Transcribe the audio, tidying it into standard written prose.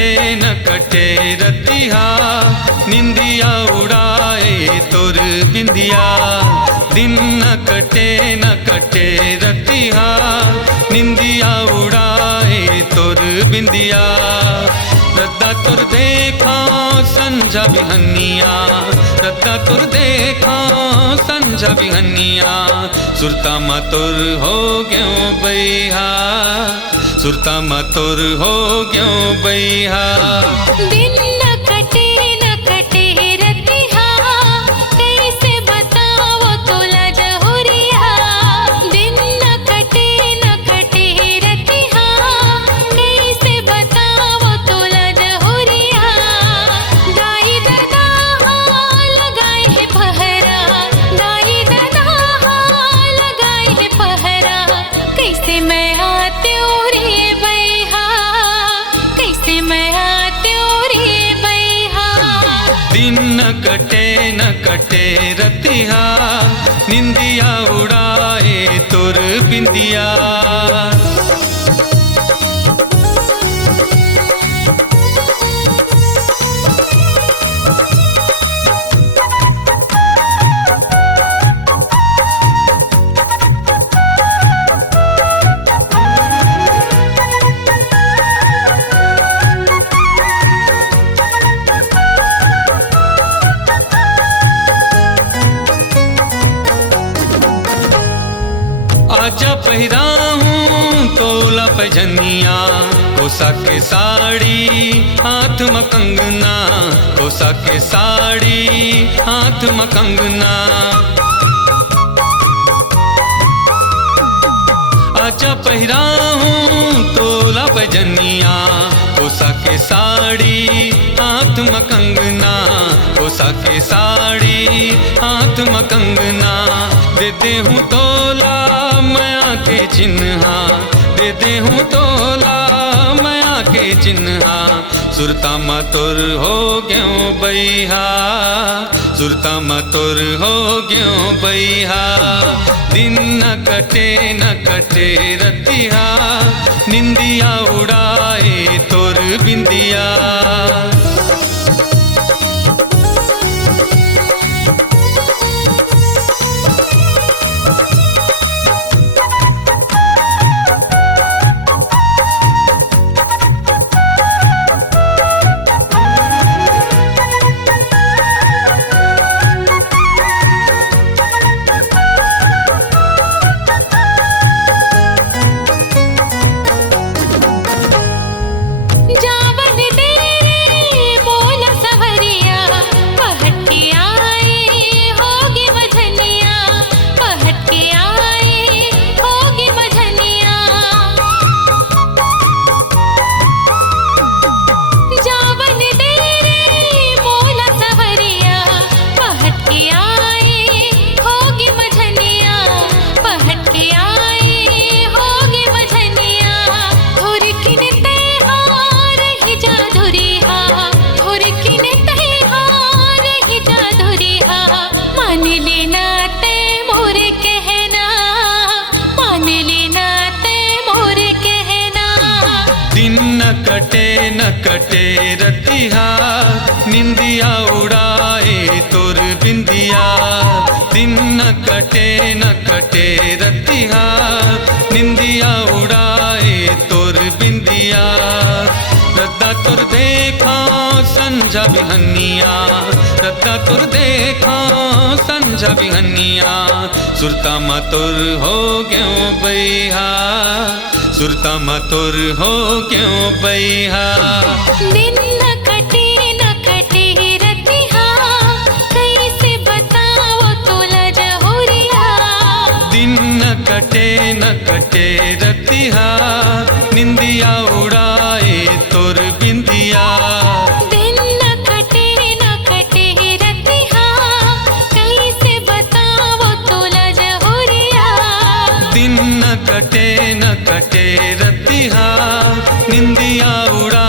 न कटे रतिहा निंदिया उड़ाए तोर बिंदिया। दिन न कटे रतिहा निंदिया उड़ाए तोर बिंदिया। रद्दा तुर देखा संझा बिहनिया, रद्दा तुर देखा संझा बिहनिया। सुरता मा तुर हो गयो बैहा, सुरता मा तुर हो गयो बैहा। दिन न कटे रतिहा कैसे बताओ तोला जहुरिया। दिन न कटे रतिहा कैसे बताओ तोला जहुरिया। दाई दादा लगाए है पहरा, दाई दादा लगाए है पहरा। कैसे मैं आते रे बैहा, कैसे मैं आते रे बैहा। दिन न कटे रतिहा निंदिया उड़ाए तोर बिंदिया। आजा पहिरा हूँ तोला पैजनिया, कोसा के साड़ी हाथ में कंगना, कोसा के साड़ी हाथ में कंगना। आजा पहिरा हूँ तोला पैजनिया, कोसा के साड़ी हाथ में कंगना, कोसा के साड़ी हाथ में कंगना। दे हूँ तोला माया के चिन्हा, दे हूँ तोला माया के चिन्हा। सुरता मा तुर हो गयो बैहा, सुरता मा तुर हो गयो बैहा। दिन न कटे रतिहा निंदिया उड़ाए तोर बिंदिया। न कटे रतिहा निंदिया उड़ाए तोर बिंदिया। दिन न कटे रतिहा निंदिया उड़ाए तोर बिंदिया। रद्दा तुर देखा संझा बिहनिया, रद्दा तुर देखा संझा बिहनिया। सुरता मा तुर हो गयो बैहा, सुरता मा तुर हो गयो बैहा। दिन न कटे रतिहा कैसे बताओ तोला जहुरिया। दिन न कटे रतिहा निंदिया उड़ाए तोर बिंदिया। दिन न कटे रतिहा कैसे बताओ तोला जहुरिया। दिन न कटे रतिहा निंदिया उड़ा